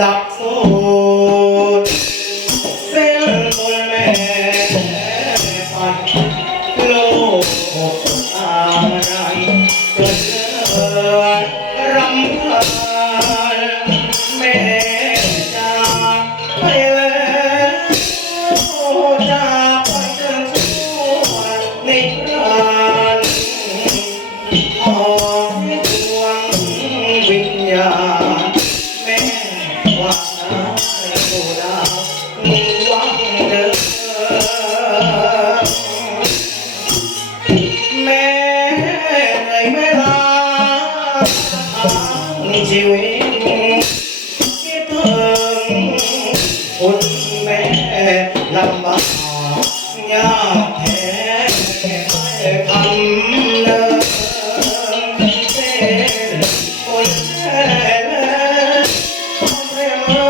ดับสูดเส้นบนแม่ฟันโลกอะไรจนเจอรำคา chiều biết thương quân mẹ làm bà nhà thế thầm lơ Hãy subscribe cho kênh Ghiền Mì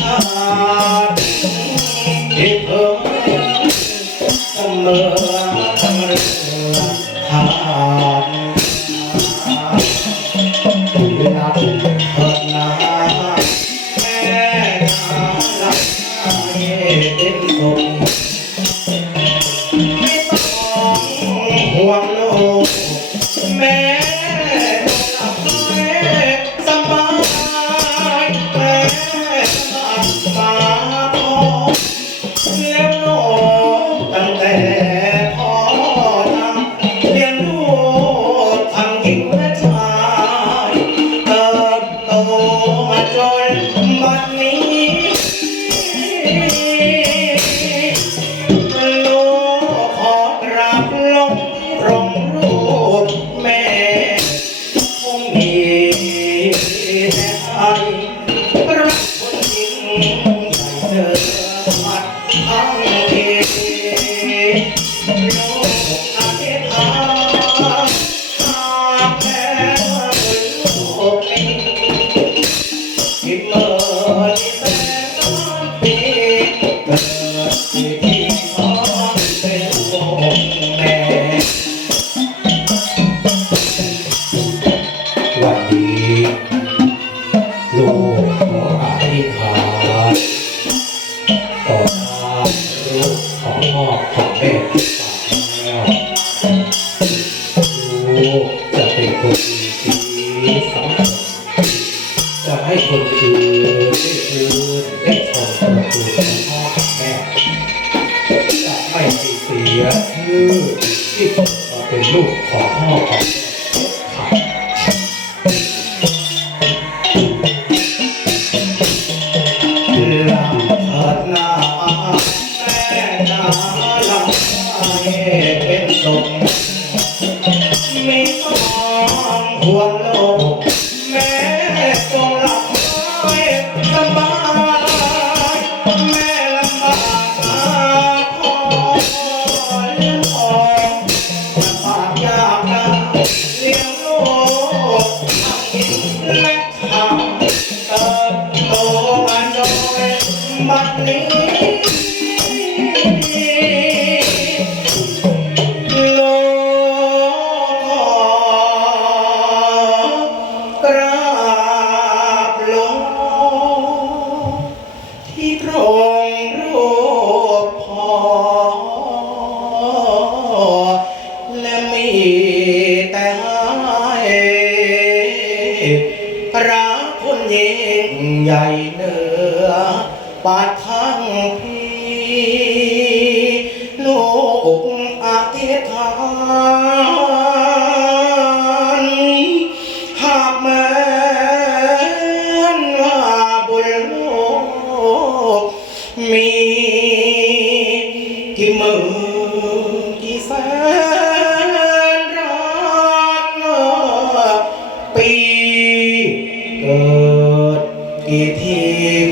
Gõ Để không bỏ lỡ những video hấp dẫn பாடும் วันนี้ลูกขออธิษานต่อหน้ลกของพ่อขาย คือที่ต้องมาเป็นลูกของพ่อของควรโลกแม่ต้องรับไว้สบาย ต่ายรัคุณยิ่งใหญ่เหนือปาดทั้งพี่ลูกอาทิตย์ทานหากมา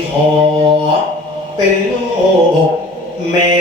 ขอเป็นโลกแม่